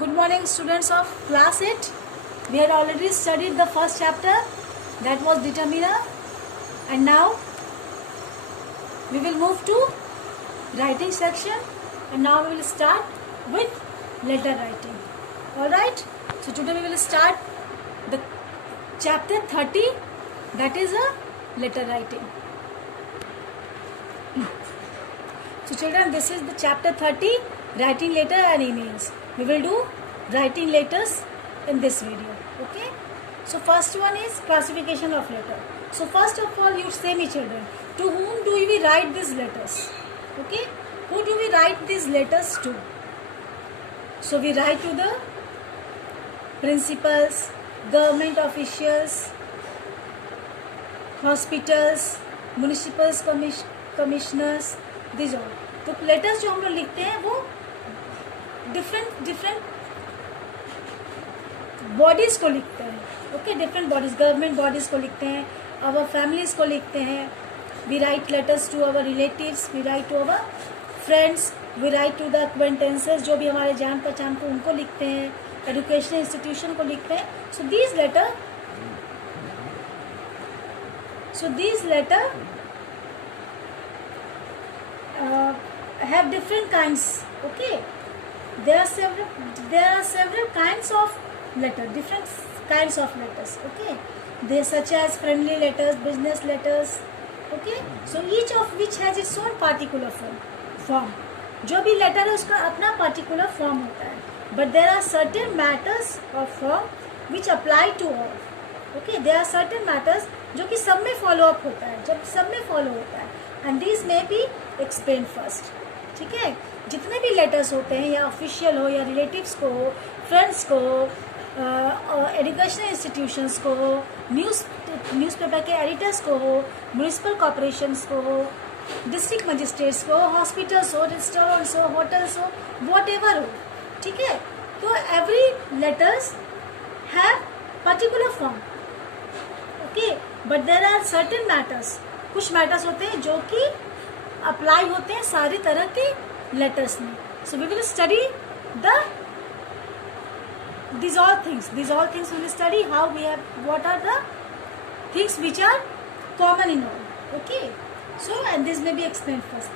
Good morning, students of class 8. We had already studied the first chapter, that was determiner, and now we will move to writing section, and now we will start with letter writing. Alright, so today we will start the chapter 30, that is a letter writing. So children, this is the chapter 30, writing letter and emails. We will do writing letters in this video. Okay. So first one is classification of letter. So first of all, you say me children, to whom do we write these letters? Okay. Who do we write these letters to? So we write to the principals, government officials, hospitals, municipal commissioners, these all. तो letters जो हम लोग लिखते हैं वो different bodies को लिखते हैं. Okay, different bodies, government bodies को लिखते हैं, अवर फैमिलीज को लिखते हैं. We write letters to our relatives, we write to our friends, we write to the acquaintances, जो भी हमारे जान पहचान को उनको लिखते हैं, एजुकेशनल इंस्टीट्यूशन को लिखते हैं. So these letter have different kinds. Okay, there are several kinds of letter, different kinds of letters. Okay, they such as friendly letters, business letters. Okay, so each of which has its own particular form. जो भी letter है उसका अपना particular form होता है, but there are certain matters of form which apply to all. Okay, there are certain matters जो कि सब में follow up होता है, जब सब में follow होता है, and these may be explained first. ठीक है, जितने भी लेटर्स होते हैं, या ऑफिशियल हो, या रिलेटिव्स को हो, फ्रेंड्स को हो, एजुकेशनल इंस्टीट्यूशंस को हो, न्यूज़पेपर के एडिटर्स को हो, म्यूनिसिपल कॉर्पोरेशंस को हो, डिस्ट्रिक्ट मजिस्ट्रेट्स को, हॉस्पिटल्स हो, रेस्टोरेंट्स हो, होटल्स हो, वॉट एवर हो. ठीक है, तो every letters have particular form. Okay, but there are certain matters, कुछ मैटर्स होते हैं जो कि अप्लाई होते हैं सारी तरह के लेटर्स में. So we will study these all things we will study how we have, what are the things which are common in all. Okay, so and this may be explained first.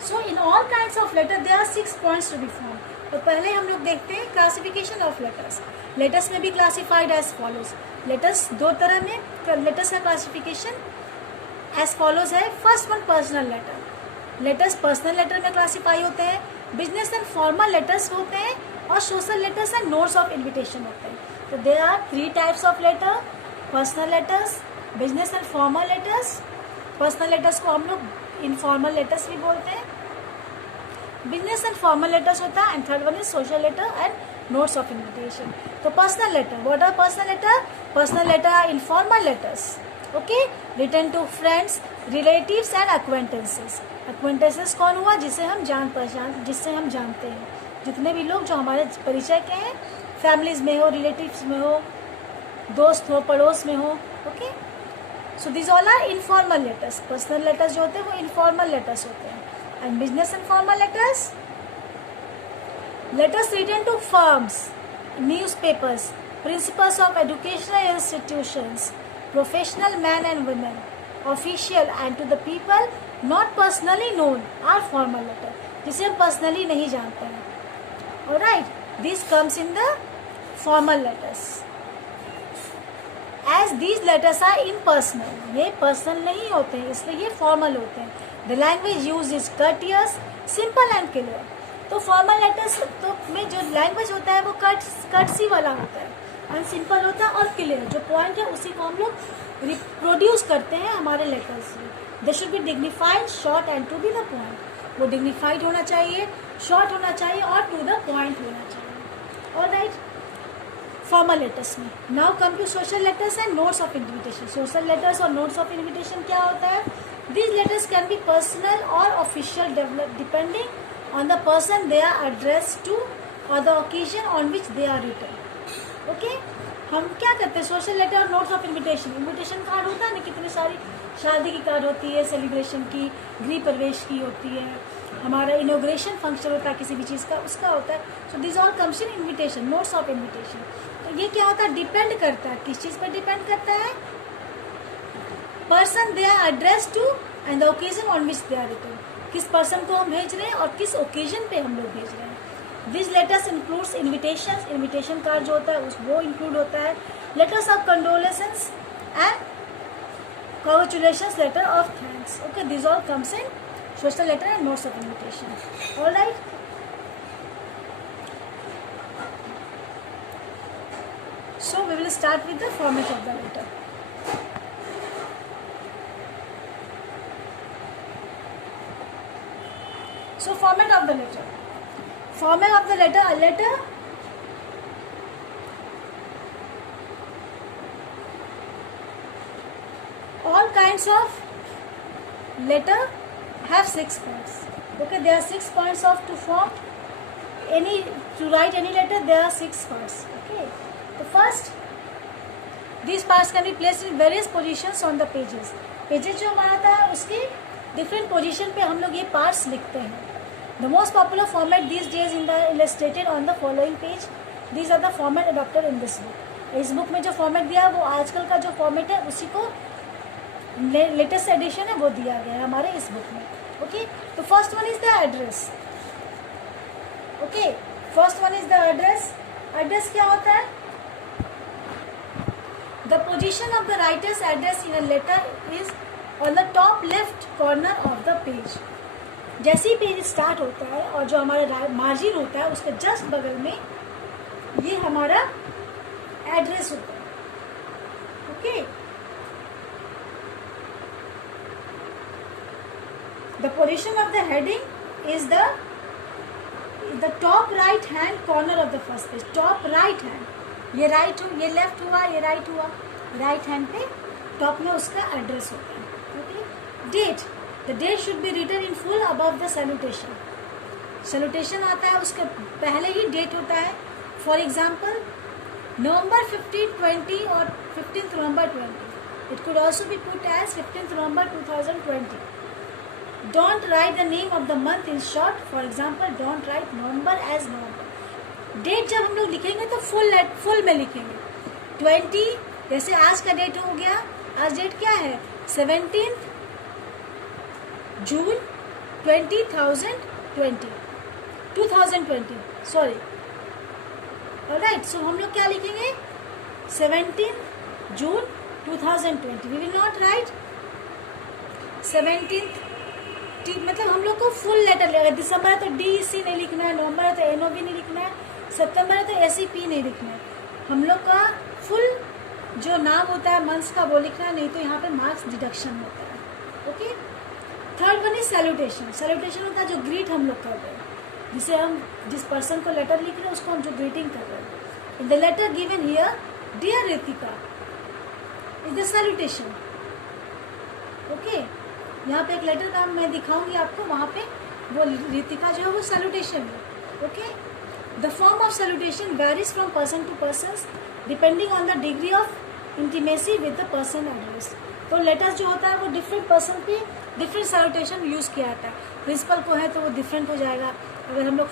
So in all kinds of letter there are 6 points to be formed. तो पहले हम लोग देखते हैं classification of letters. Letters में भी classified as follows. Letters दो तरह में लेटर्स का क्लासिफिकेशन एज फॉलोज है. First one, personal letter. Letters personal letter में क्लासीफाई होते हैं, बिजनेस एंड फॉर्मल लेटर्स होते हैं, और social letters and notes of invitation होते हैं. तो there are 3 types of letter, personal letters, business and formal letters. Personal letters को हम लोग इनफॉर्मल लेटर्स भी बोलते हैं. बिजनेस एंड फॉर्मल लेटर्स होता है, and third one is social letter and notes of invitation. तो personal letter, what are personal letter? Personal letter are informal letters. Okay, written to friends, relatives and acquaintances. Acquaintances कौन हुआ? जिससे हम जिससे हम जानते हैं, जितने भी लोग जो हमारे परिचय के हैं, फैमिलीज में हो, रिलेटिव्स में हो, दोस्त हो, पड़ोस में हो. Okay, so this all are informal letters. Personal letters जो होते हैं वो इनफॉर्मल लेटर्स होते हैं. And business and formal letters written to firms, newspapers, principals of educational institutions, professional man and women, official and to the people not personally known are formal letter, जिसे हम personally नहीं जानते हैं. Alright, this comes in the formal letters. As these letters are impersonal, ये personal नहीं होते हैं, इसलिए ये फॉर्मल होते हैं. The language use is courteous, simple and clear. तो फॉर्मल लेटर्स तो में जो लैंग्वेज होता है वो कर्टसी वाला होता है, एंड सिंपल होता है और क्लियर. जो पॉइंट है उसी को हम लोग रिप्रोड्यूस करते हैं हमारे लेटर्स में. They should be dignified, short and to be the point. वो डिग्निफाइड होना चाहिए, शॉर्ट होना चाहिए और टू द पॉइंट होना चाहिए. ऑलराइट, फॉर्मल लेटर्स में. Now come to social letters and notes of invitation. Social letters और नोट्स ऑफ इन्विटेशन क्या होता है? These letters can be personal और official, depending on the person they are addressed to और the occasion on which they are written. Okay, हम क्या करते हैं? सोशल लेटर और नोट्स ऑफ इन्विटेशन कार्ड होता है ना, कितनी सारी शादी की कार्ड होती है, सेलिब्रेशन की, गृह प्रवेश की होती है, हमारा इनोग्रेशन फंक्शन होता है किसी भी चीज़ का, उसका होता है. सो this all comes in invitation, notes of invitation. तो ये क्या होता है, डिपेंड करता है, किस चीज़ पर डिपेंड करता है, person they are address to and the occasion on which they are written. किस पर्सन को हम भेज रहे हैं और किस ओकेजन पे हम लोग भेज रहे हैं. This letters includes invitation, invitation card जो होता है उस वो इंक्लूड होता है. Letters of condolences and congratulations letter of thanks. Okay, these all comes in social letter and notes of invitation. All right. So we will start with the format of the letter. So format of the letter. Format of the letter. A letter all kinds of letter have 6 points. Okay, there are 6 points of to form any, to write any letter there are 6 parts. Okay, the first, these parts can be placed in various positions on the pages. Pages जो हमारा था उसकी different position पे हम लोग ये parts लिखते हैं. The most popular format these days in the illustrated on the following page. These are the format adopted in this book. इस बुक में जो फॉर्मेट दिया है वो आजकल का जो फॉर्मेट है उसी को लेटेस्ट एडिशन है वो दिया गया है हमारे इस बुक में. ओके, तो first one is the address. Okay, first one is the address. Address क्या होता है, the position of the writer's address in a letter is on the top left corner of the page. जैसे ही page start होता है और जो हमारा मार्जिन होता है उसके जस्ट बगल में ये हमारा एड्रेस होता है. Okay, the position of the heading is the top right hand corner of the first page. top right hand, ये right हो, ये left हुआ, ये right हुआ, right hand पे top में उसका address होता है. okay, date, the date should be written in full above the salutation. salutation आता है उसके पहले ही date होता है. for example, November 15, 20 और 15th November 20. it could also be put as 15th November 2020. Don't write the name of the month in short. For example, don't write November as November. Date जब हम लोग लिखेंगे तो full में लिखेंगे. 20 जैसे आज का डेट हो गया, आज डेट क्या है 17 जून 2020 सॉरी. ऑलराइट, सो हम लोग क्या लिखेंगे 17 जून 2020. We will not write 17th, मतलब हम लोग को फुल लेटर लगेगा. दिसंबर है तो DEC नहीं लिखना है, नवंबर है तो NOV नहीं लिखना है, सितंबर है तो SEP नहीं लिखना है. हम लोग का फुल जो नाम होता है मंथ्स का वो लिखना है, नहीं तो यहाँ पे मार्क्स डिडक्शन होता है. Okay, third one is salutation. Salutation होता है जो ग्रीट हम लोग कर रहे हैं, जिसे हम जिस पर्सन को लेटर लिख रहे हैं उसको हम जो ग्रीटिंग कर रहे हैं. In the letter given here, dear Ritika is the salutation. Okay, यहाँ पे एक लेटर का मैं दिखाऊंगी आपको, वहाँ पे वो रितिका जो है वो सैल्यूटेशन है. Okay, the form of salutation varies from person to person depending on the degree of intimacy with the person address. तो लेटर्स जो होता है वो डिफरेंट पर्सन पे डिफरेंट सैल्यूटेशन यूज़ किया जाता है. प्रिंसिपल को है तो वो डिफरेंट हो जाएगा. अगर हम लोग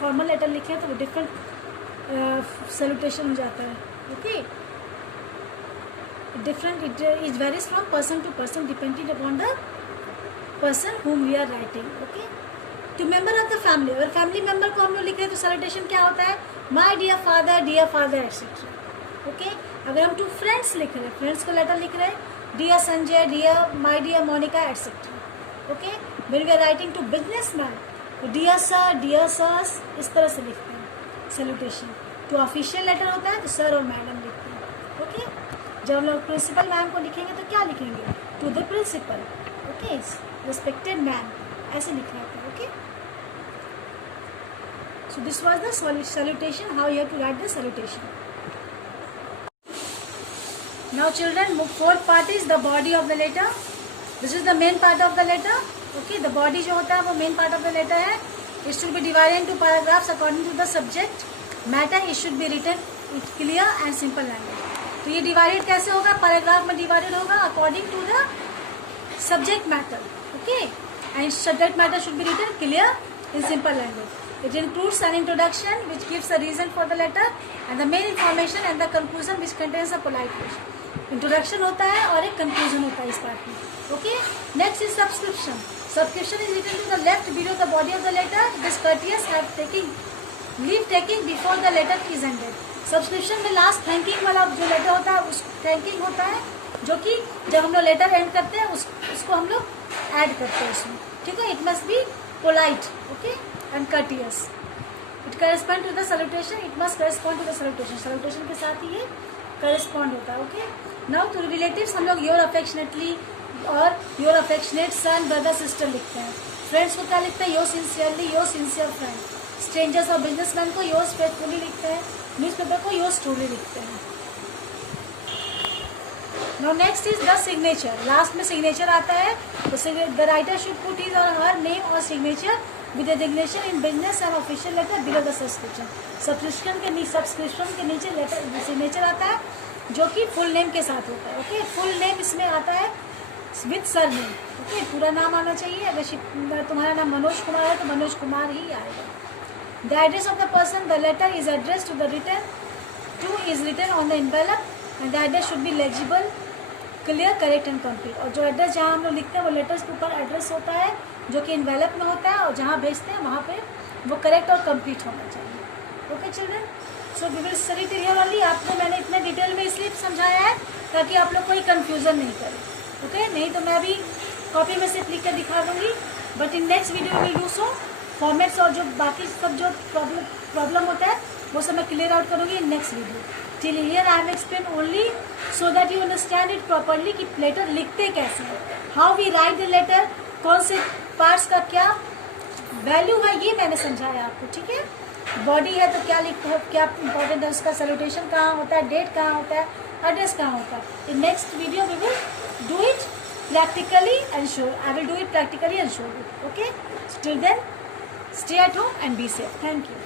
फॉर्मल लेटर लिखें तो वो डिफरेंट सैल्यूटेशन हो जाता है. Okay, different, it varies from person to person depending upon the person whom we are writing. okay, to member of the family, अगर family member को हम लोग लिख रहे हैं तो salutation क्या होता है my dear father etc. okay, अगर हम to friends लिख रहे हैं, friends को letter लिख रहे हैं dear Sanjay, my dear Monica etc. okay, when we are writing to businessman तो dear sir, dear sirs इस तरह से लिखते हैं salutation. to official letter होता है तो sir और madam लिखते हैं. okay, जब हम लोग प्रिंसिपल मैम को लिखेंगे तो क्या लिखेंगे to the principal. Okay, respected ma'am ऐसे लिखा है. Okay, so this was the salutation, how you have to write the salutation. Now children, fourth part is the body of the letter. This is the main part of the letter. Okay, the body जो होता है वो main part of the letter है. It should be divided into paragraphs according to the subject matter. It should B written in clear and simple language. तो ये divided कैसे होगा, paragraph में डिवाइडेड होगा according to the subject matter. Okay, and subject matter should be written clear in simple language. It includes an introduction which gives a reason for the letter and the main information and the conclusion which contains a polite wish. Introduction होता है और एक conclusion होता है इस part में. Okay. Next is subscription. Subscription is written to the left below the body of the letter. It is courteous leave taking before the letter is ended. Subscription में last thanking वाला जो letter होता है उस thanking होता है, जो कि जब हम लोग लेटर एंड करते हैं उसको हम लोग ऐड करते हैं उसमें. ठीक है. It must be polite, okay, and courteous. It correspond to the salutation. It must correspond to the salutation. Salutation के साथ ही ये करेस्पॉन्ड होता है. ओके. नाउ टू रिलेटिव्स हम लोग योर अफेक्शनेटली और your affectionate sun brother sister लिखते हैं. फ्रेंड्स को क्या लिखते हैं? Your sincerely, your sincere friend. Strangers और बिजनेसमैन को योर्स फेथफुली लिखते हैं. न्यूज़पेपर को योर्स ट्रूली लिखते हैं. Now next is the signature. Last में सिग्नेचर आता है. तो the writer should put his or her name or signature with designation in business and official letter below the subscription. Subscription के नीचे letter signature आता है जो कि फुल नेम के साथ होता है. ओके. फुल नेम इसमें आता है विथ सर नेम. ओके. पूरा नाम आना चाहिए. अगर तुम्हारा नाम मनोज कुमार है तो मनोज कुमार ही आएगा. The address of the person the letter is addressed to is written on the envelope and the address should be legible, clear, correct and complete. और जो एड्रेस जहाँ हम लोग लिखते हैं वो लेटर्स के ऊपर एड्रेस होता है जो कि इन्वेलप में होता है, और जहाँ भेजते हैं वहाँ पे वो करेक्ट और कंप्लीट होना चाहिए. Okay children. So we will study it here only. आपको मैंने इतने डिटेल में इसलिए समझाया है ताकि आप लोग कोई कन्फ्यूज़न नहीं करें. ओके. नहीं तो मैं अभी कॉपी में सिर्फ लिख कर दिखा दूँगी. But in next video will do so. Formats और जो बाकी सब जो प्रॉब्लम होता है वो सब मैं क्लियर आउट करूँगी in next video. Till here I have explain only so that you understand it properly कि लेटर लिखते कैसे हैं, how we write the letter, कौन से पार्ट्स का क्या वैल्यू है, ये मैंने समझाया आपको. ठीक है. बॉडी है तो क्या लिखो, क्या इंपॉर्टेंट है उसका, सैल्यूटेशन कहाँ होता है, डेट कहाँ होता है, एड्रेस कहाँ होता है. In next video we will do it practically and show. I will do it practically and show you. Okay. Till then stay at home and be safe. Thank you.